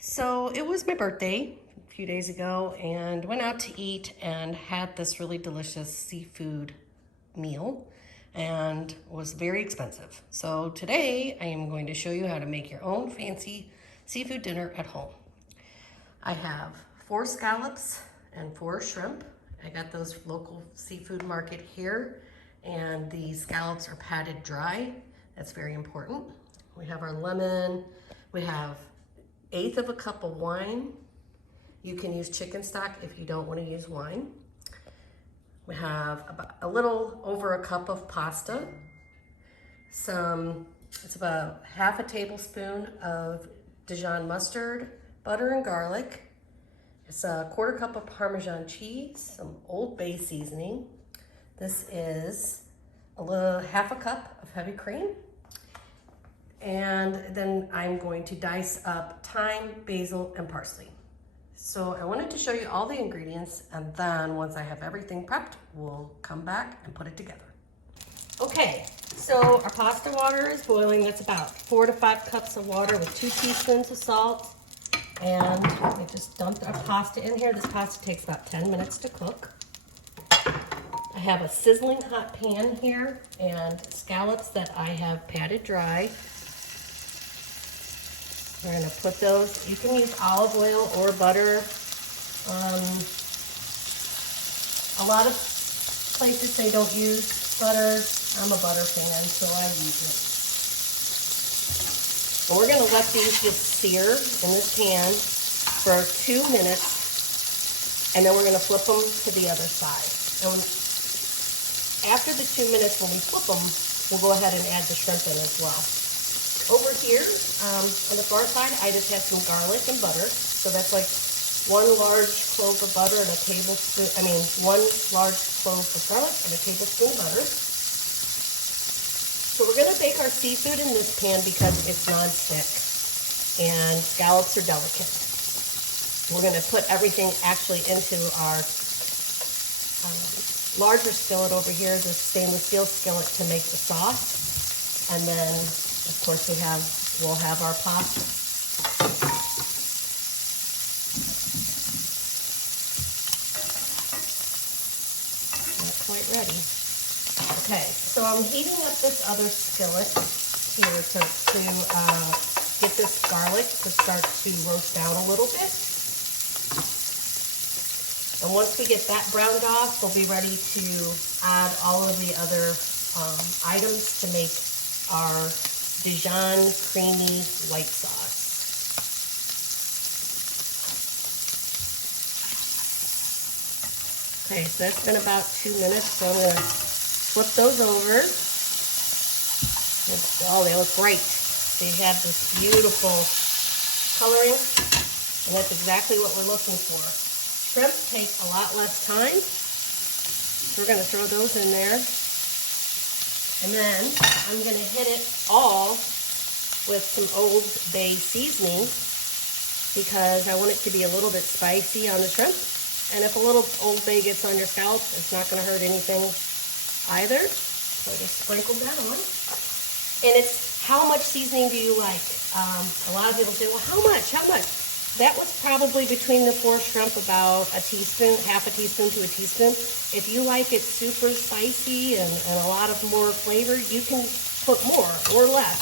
So it was my birthday a few days ago and went out to eat and had this really delicious seafood meal and was very expensive. So today I am going to show you how to make your own fancy seafood dinner at home. I have 4 scallops and 4 shrimp. I got those local seafood market here, and the scallops are patted dry. That's very important. We have our lemon. We have 1/8 of a cup of wine. You can use chicken stock if you don't want to use wine. We have about a little over a cup of pasta. It's about 1/2 tablespoon of Dijon mustard, butter and garlic. It's a 1/4 cup of Parmesan cheese, some Old Bay seasoning. This is 1/2 cup of heavy cream. And then I'm going to dice up thyme, basil, and parsley. So I wanted to show you all the ingredients, and then once I have everything prepped, we'll come back and put it together. Okay, so our pasta water is boiling. That's about 4 to 5 cups of water with 2 teaspoons of salt. And we just dumped our pasta in here. This pasta takes about 10 minutes to cook. I have a sizzling hot pan here and scallops that I have patted dry. We're gonna put those, you can use olive oil or butter. A lot of places they don't use butter. I'm a butter fan, so I use it. And we're gonna let these just sear in this pan for 2 minutes, and then we're gonna flip them to the other side. And after the 2 minutes, when we flip them, we'll go ahead and add the shrimp in as well. Over here, on the far side, I just have some garlic and butter. So that's like 1 large clove of butter and a tablespoon, 1 large clove of garlic and a tablespoon of butter. So we're gonna bake our seafood in this pan because it's non-stick and scallops are delicate. We're gonna put everything actually into our larger skillet over here, the stainless steel skillet, to make the sauce. And then, of course, we'll have our pasta. Not quite ready. Okay, so I'm heating up this other skillet here to get this garlic to start to roast down a little bit. And once we get that browned off, we'll be ready to add all of the other items to make our Dijon creamy white sauce. Okay, so that's been about 2 minutes, so I'm gonna flip those over. Oh, they look great. They have this beautiful coloring, and that's exactly what we're looking for. Shrimp take a lot less time, so we're gonna throw those in there. And then I'm gonna hit it all with some Old Bay seasoning because I want it to be a little bit spicy on the shrimp. And if a little Old Bay gets on your scallops, it's not gonna hurt anything either. So I just sprinkle that on. And it's how much seasoning do you like? A lot of people say, well, how much? How much? That was probably between the 4 shrimp about a teaspoon, 1/2 teaspoon to a teaspoon. If you like it super spicy and a lot of more flavor, you can put more or less.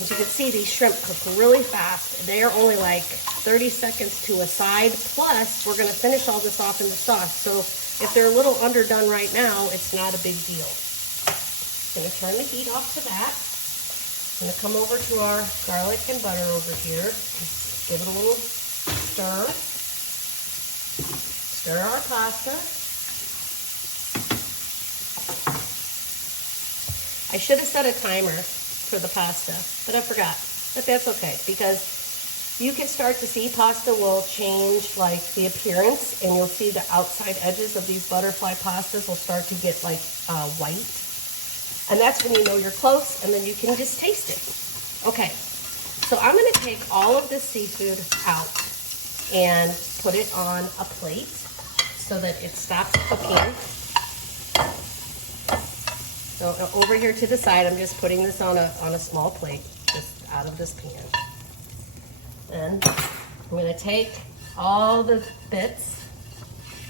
As you can see, these shrimp cook really fast. They are only like 30 seconds to a side. Plus, we're gonna finish all this off in the sauce. So if they're a little underdone right now, it's not a big deal. I'm gonna turn the heat off to that. I'm gonna come over to our garlic and butter over here. Give it a little stir. Stir our pasta. I should have set a timer for the pasta, but I forgot. But that's okay, because you can start to see pasta will change like the appearance, and you'll see the outside edges of these butterfly pastas will start to get like white. And that's when you know you're close, and then you can just taste it. Okay, so I'm gonna take all of this seafood out and put it on a plate so that it stops cooking. So over here to the side, I'm just putting this on a small plate, just out of this pan. And I'm gonna take all the bits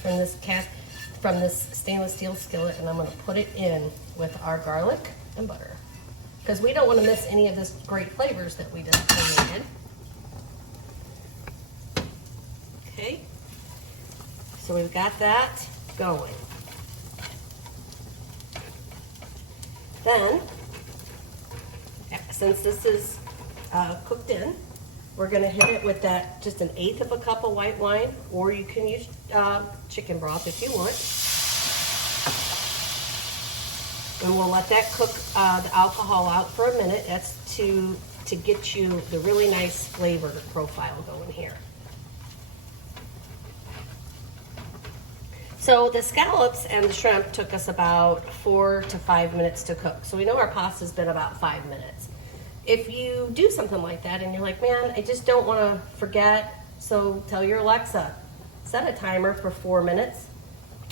from this stainless steel skillet, and I'm gonna put it in with our garlic and butter, because we don't want to miss any of this great flavors that we just created. Okay, so we've got that going. Then, since this is cooked in, we're gonna hit it with that, just 1/8 of a cup of white wine, or you can use chicken broth if you want. And we'll let that cook the alcohol out for a minute. That's to get you the really nice flavor profile going here. So the scallops and the shrimp took us about 4 to 5 minutes to cook. So we know our pasta's been about 5 minutes. If you do something like that and you're like, man, I just don't want to forget, so tell your Alexa, set a timer for 4 minutes,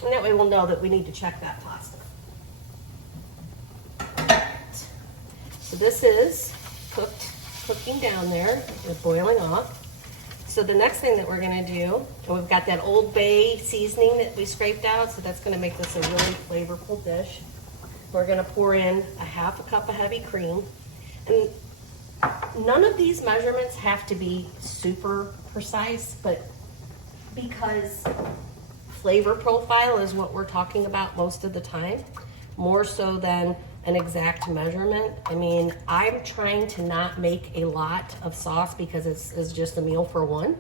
and that way we'll know that we need to check that pasta. So this is cooking down there, it's boiling off. So the next thing that we're gonna do, and we've got that Old Bay seasoning that we scraped out, so that's gonna make this a really flavorful dish. We're gonna pour in 1/2 cup of heavy cream. And none of these measurements have to be super precise, but because flavor profile is what we're talking about most of the time, more so than an exact measurement. I mean, I'm trying to not make a lot of sauce because it's just a meal for one.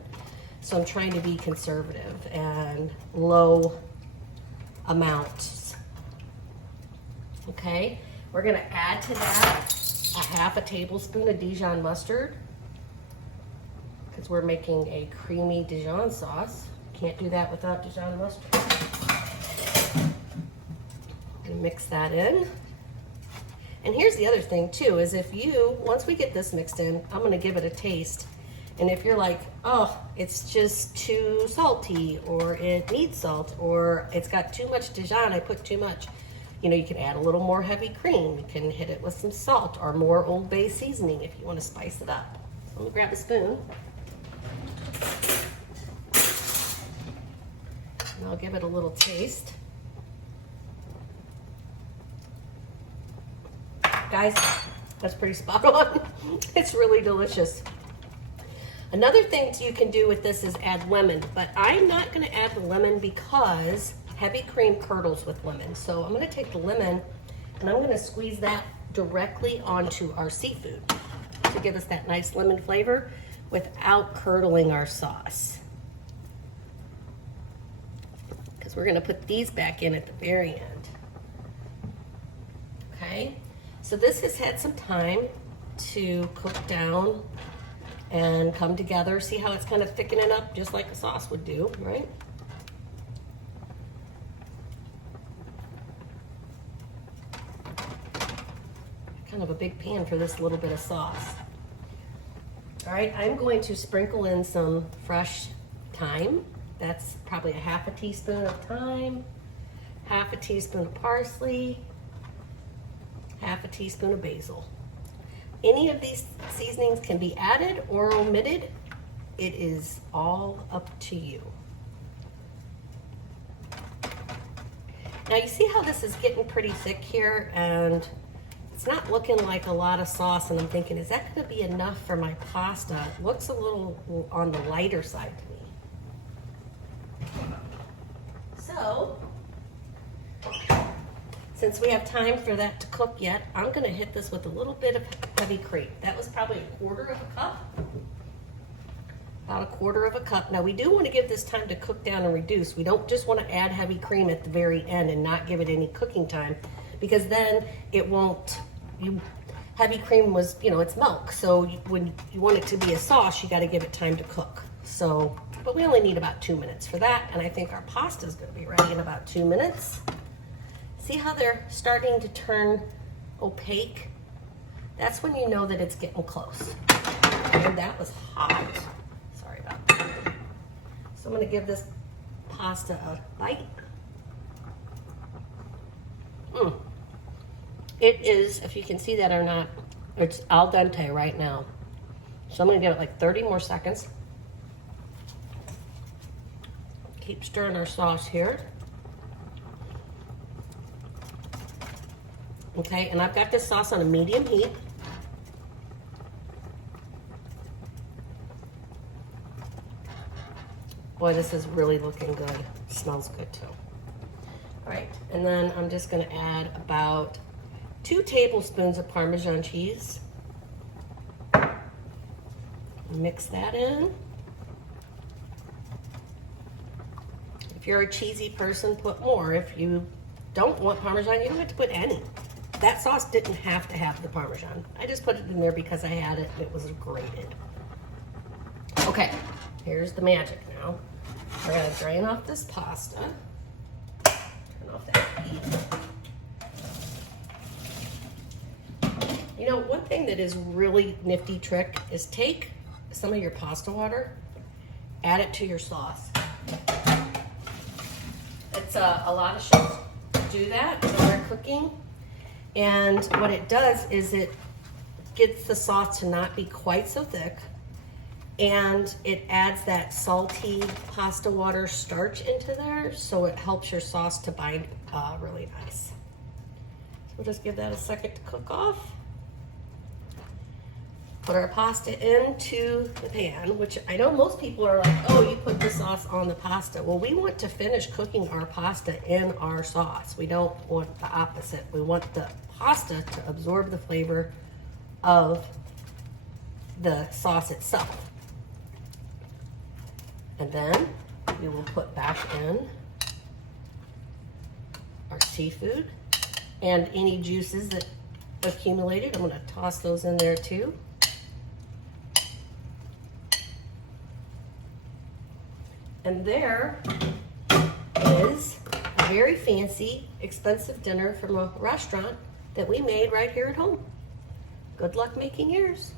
So I'm trying to be conservative and low amounts. Okay, we're gonna add to that 1/2 tablespoon of Dijon mustard, because we're making a creamy Dijon sauce. Can't do that without Dijon mustard. And mix that in. And here's the other thing too, is once we get this mixed in, I'm gonna give it a taste. And if you're like, oh, it's just too salty, or it needs salt, or it's got too much Dijon, I put too much, you can add a little more heavy cream. You can hit it with some salt or more Old Bay seasoning if you wanna spice it up. So I'm gonna grab a spoon. And I'll give it a little taste. Guys, that's pretty spot on. It's really delicious. Another thing you can do with this is add lemon, but I'm not gonna add the lemon because heavy cream curdles with lemon. So I'm gonna take the lemon and I'm gonna squeeze that directly onto our seafood to give us that nice lemon flavor without curdling our sauce. Because we're gonna put these back in at the very end. Okay? So this has had some time to cook down and come together. See how it's kind of thickening up just like a sauce would do, right? Kind of a big pan for this little bit of sauce. All right, I'm going to sprinkle in some fresh thyme. That's probably 1/2 teaspoon of thyme, 1/2 teaspoon of parsley, 1/2 teaspoon of basil. Any of these seasonings can be added or omitted. It is all up to you. Now you see how this is getting pretty thick here, and it's not looking like a lot of sauce, and I'm thinking, is that gonna be enough for my pasta? It looks a little on the lighter side to me. So, since we have time for that to cook yet, I'm gonna hit this with a little bit of heavy cream. That was probably 1/4 of a cup. About 1/4 of a cup. Now we do want to give this time to cook down and reduce. We don't just want to add heavy cream at the very end and not give it any cooking time, because then it won't, heavy cream was, it's milk. So when you want it to be a sauce, you got to give it time to cook. So, but we only need about 2 minutes for that. And I think our pasta is going to be ready in about 2 minutes. See how they're starting to turn opaque? That's when you know that it's getting close. And that was hot. Sorry about that. So I'm gonna give this pasta a bite. It is, if you can see that or not, it's al dente right now. So I'm gonna give it like 30 more seconds. Keep stirring our sauce here. Okay, and I've got this sauce on a medium heat. Boy, this is really looking good. Smells good too. All right, and then I'm just gonna add about 2 tablespoons of Parmesan cheese. Mix that in. If you're a cheesy person, put more. If you don't want Parmesan, you don't have to put any. That sauce didn't have to have the Parmesan. I just put it in there because I had it and it was grated. Okay, here's the magic now. We're gonna drain off this pasta. Turn off that heat. You know, one thing that is really nifty trick is take some of your pasta water, add it to your sauce. It's a lot of chefs do that when they're cooking. And what it does is it gets the sauce to not be quite so thick, and it adds that salty pasta water starch into there, so it helps your sauce to bind really nice. So we'll just give that a second to cook off. Put our pasta into the pan, which I know most people are like, oh, you put the sauce on the pasta. Well, we want to finish cooking our pasta in our sauce. We don't want the opposite. We want the pasta to absorb the flavor of the sauce itself. And then we will put back in our seafood and any juices that accumulated. I'm gonna toss those in there too. And there is a very fancy, expensive dinner from a restaurant that we made right here at home. Good luck making yours.